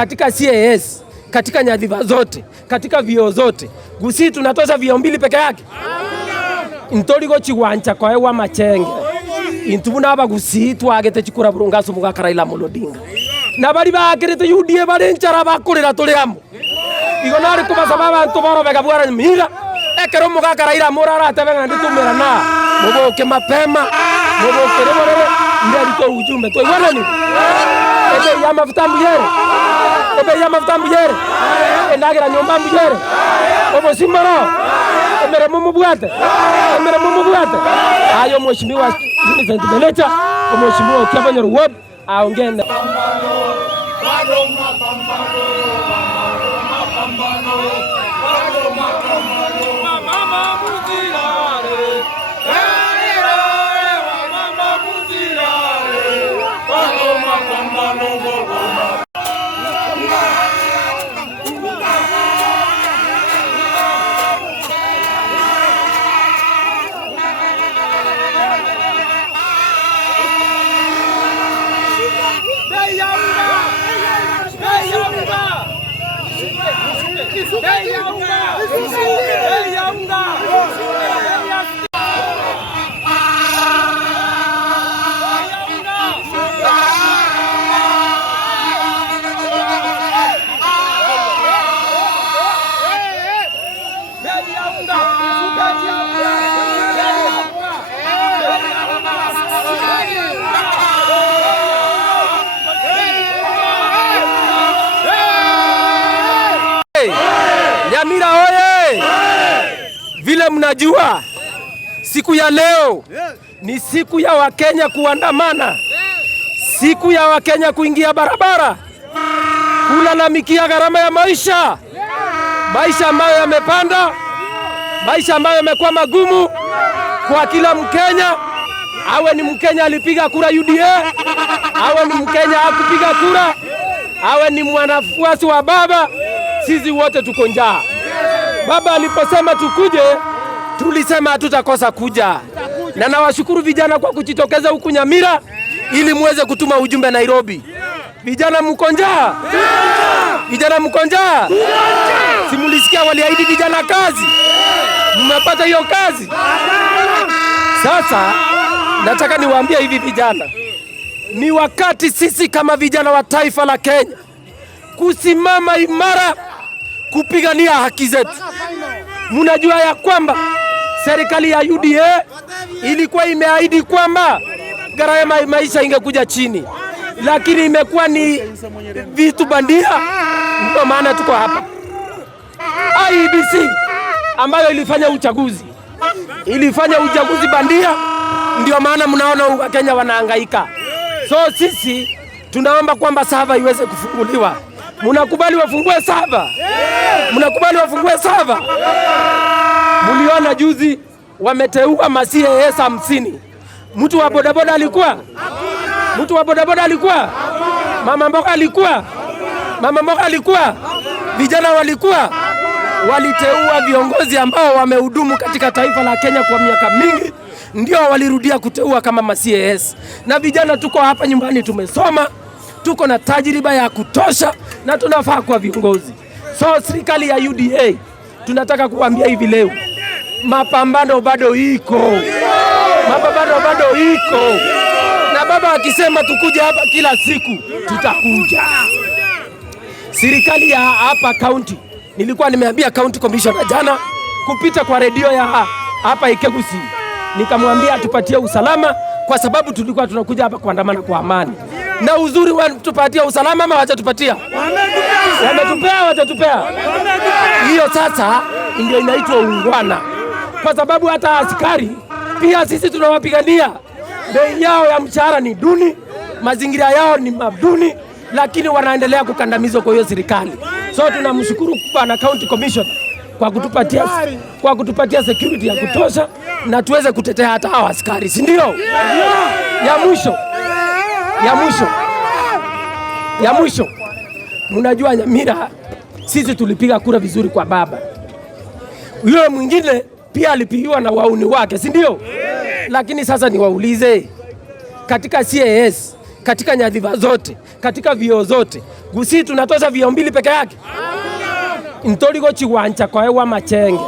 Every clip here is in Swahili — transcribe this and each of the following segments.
katika CAS, katika nyadhifa zote, katika vio zote. Gusii tunatosha vio 2 peke yake. Intorigo chiwanja kwa ewa machenge. Intubuna aba Gusii twagete chikura burungaso mugaka Raila Odinga. Na bari bagerete UDA bari nchara bakurira tuli amo. Igona ari kubasaba abantu boro bega bwara mira. Ekero mugaka Raila morara tabenga nditumira na. Muboke mapema. Muboke rero ndio ujumbe. Toi wana ni. Ebe ya mafuta mbuyere. Ebe ya mafuta mbuyere. Endagira nyomba mbuyere. Obo simaro. Emere mumubwate. Emere mumubwate. Ayo mheshimiwa Vincent Belecha, mheshimiwa Kevin Ruwab aongea. Nyamira oye! Vile mnajua siku ya leo ni siku ya Wakenya kuandamana, siku ya Wakenya kuingia barabara, kulalamikia gharama ya maisha, maisha ambayo yamepanda, maisha ambayo yamekuwa magumu kwa kila Mkenya. Awe ni Mkenya alipiga kura UDA, awe ni Mkenya hakupiga kura, awe ni mwanafuasi wa baba, sisi wote tuko njaa. Baba aliposema tukuje, tulisema hatutakosa kuja. Na nawashukuru vijana kwa kujitokeza huku Nyamira ili muweze kutuma ujumbe Nairobi. Vijana mko njaa? Vijana mko njaa? Simulisikia waliahidi vijana kazi? Mmepata hiyo kazi? Sasa nataka niwaambie hivi vijana, ni wakati sisi kama vijana wa taifa la Kenya kusimama imara kupigania haki zetu. Mnajua ya kwamba serikali ya UDA ilikuwa imeahidi kwamba gharama ya maisha ingekuja chini, lakini imekuwa ni vitu bandia. Ndio maana tuko hapa. IEBC ambayo ilifanya uchaguzi bandia, ndio maana mnaona Wakenya wanahangaika. So sisi tunaomba kwamba sava iweze kufunguliwa. Mnakubali wafungue sava? Mnakubali wafungue sava? Muliona juzi wameteua ma-CAS 50. Mtu wa bodaboda alikuwa? Mtu wa bodaboda alikuwa? Mama mboga alikuwa? Mama mboga alikuwa? Vijana walikuwa? Waliteua viongozi ambao wamehudumu katika taifa la Kenya kwa miaka mingi, ndio walirudia kuteua kama ma-CAS. Na vijana tuko hapa nyumbani tumesoma, tuko na tajriba ya kutosha na tunafaa kwa viongozi. So serikali ya UDA tunataka kuambia hivi leo, mapambano bado iko. Mapambano bado iko. Na baba akisema tukuje hapa kila siku, tutakuja. Serikali ya hapa county, nilikuwa nimeambia county commissioner jana kupita kwa redio ya hapa Ikegusi, nikamwambia tupatie usalama kwa sababu tulikuwa tunakuja hapa kuandamana kwa amani. Na uzuri tupatia usalama ama watatupatia? Wametupea, watatupea. Hiyo sasa ndio inaitwa ungwana. Kwa sababu hata askari pia sisi tunawapigania. Bei yao ya mshahara ni duni, mazingira yao ni maduni, lakini wanaendelea kukandamizwa kwa hiyo serikali. So tunamshukuru bwana county commissioner kwa kutupatia security ya kutosha na tuweze kutetea hata hao askari, si ndio? Ya mwisho. Mnajua Nyamira sisi tulipiga kura vizuri kwa baba. Yule mwingine pia alipigiwa na wauni wake, si ndio? Lakini sasa niwaulize, katika CAS, katika nyadhifa zote, katika vio zote. Gusii tunatosha vio 2 peke yake. Intori go chiwanja kwa ewa machenge.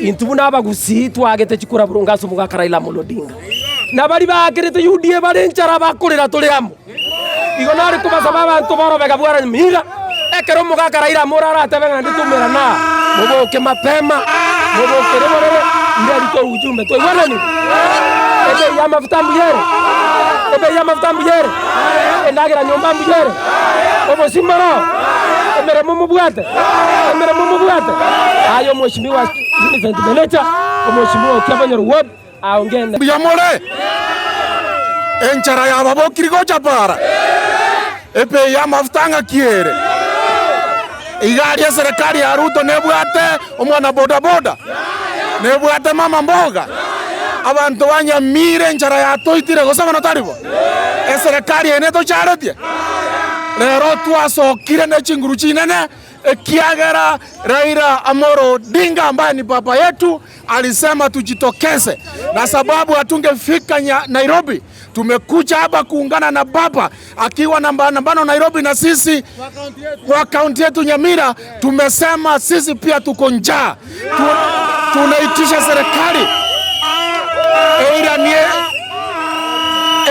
Intubuna aba Gusii twagete chikura burungaso mugaka Raila Odinga. Na bari bakirite UDA bari nchara bakurira tuli amo. Igo nari kubasaba abantu boro begabwara mira. Ekero mugaka Raila murara atebenga nditumira na. Muboke mapema. Muboke rero ndari to ujumbe to iwana ni. Ebe ya mafuta mbiyere. Ebe ya mafuta mbiyere. Endagira nyomba mbiyere. Obo simbaro. Emere mumubwate. Emere mumubwate. Ayo mheshimiwa Vincent Melecha, mheshimiwa Okiabanyoro Ward aongene. Biyamole. Enchara ya babo kirigo chapara. Ebe ya mafuta kiere. Igari ya serikali ya Ruto nebwate omwana boda boda. Nebwate mama mboga. Abantu banyamire nchara yatoitire gosaba notaribo. Serikali eneto charatie. Rero twasokire ne chinguru chinene kiagera Raila Amolo Odinga ambaye ni baba yetu alisema tujitokeze, na sababu hatungefika Nairobi tumekuja hapa kuungana na baba akiwa nambano Nairobi, na sisi kwa kaunti yetu Nyamira tumesema sisi pia tuko njaa. Tunaitisha serikali eira nie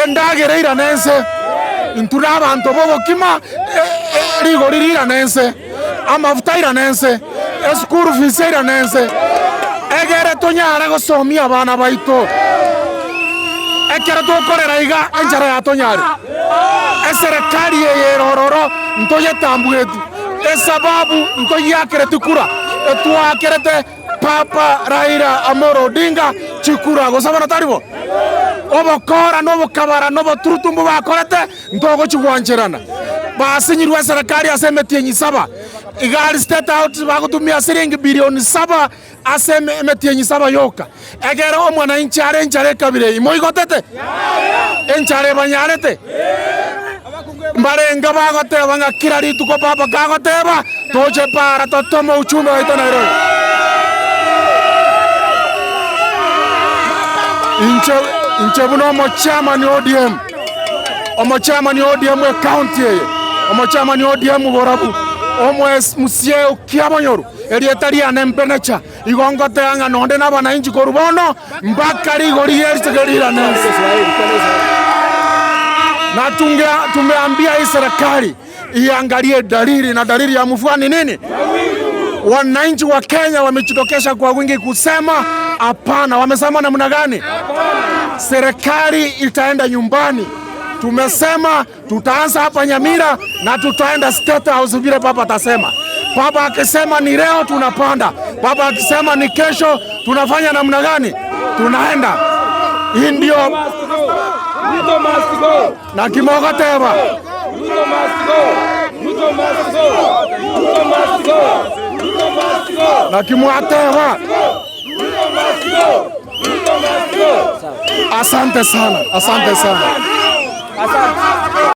endagere ira nense intuna abantu bobo kima rigori ira nense amafuta ira nense school fees ira nense egere tonyara gosomia abana baito ekere tokorera iga enjara ya tonyari serikali yerororo ntoye tambuetu sababu ntoye akere tukura tuakerete papa Raila Amolo Odinga chikura gosaba nataribo obokora nobo kabara nobo turutumbu bakorete ntogo chigwancherana basinyirwe serikali asemetie nyisaba igari state out bagutumia shilingi bilioni 7 asemetie nyisaba yoka egera omwana inchare nchare kabire imoigotete enchare banyarete mbarenga bagoteba nga kirari tuko papa gagoteba toje para totomo uchumi wa Nairobi inche buno omochama ni ODM we county ye omochama ni ODM borabu omwe musie Okiabanyoro erietari anempenecha igongote anga nonde na bana inchi korubono mpaka rigori yeritegerira nense na tumeambia hii serikali iangalie dalili, na dalili ya mvua ni nini? Wananchi wa Kenya wamejitokeza kwa wingi kusema hapana. Wamesema namna gani? Serikali itaenda nyumbani. Tumesema tutaanza hapa Nyamira na tutaenda State House vile baba atasema. Baba akisema ni leo tunapanda. Baba akisema ni kesho tunafanya namna gani? Tunaenda. Hii ndio Ruto must go. Na kimogoteba. Ruto must go. Ruto must go. Ruto must go. Ruto must go. Na kimwateba. Ruto must go. Ruto must go. Asante sana. Asante sana. Asante.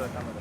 Live.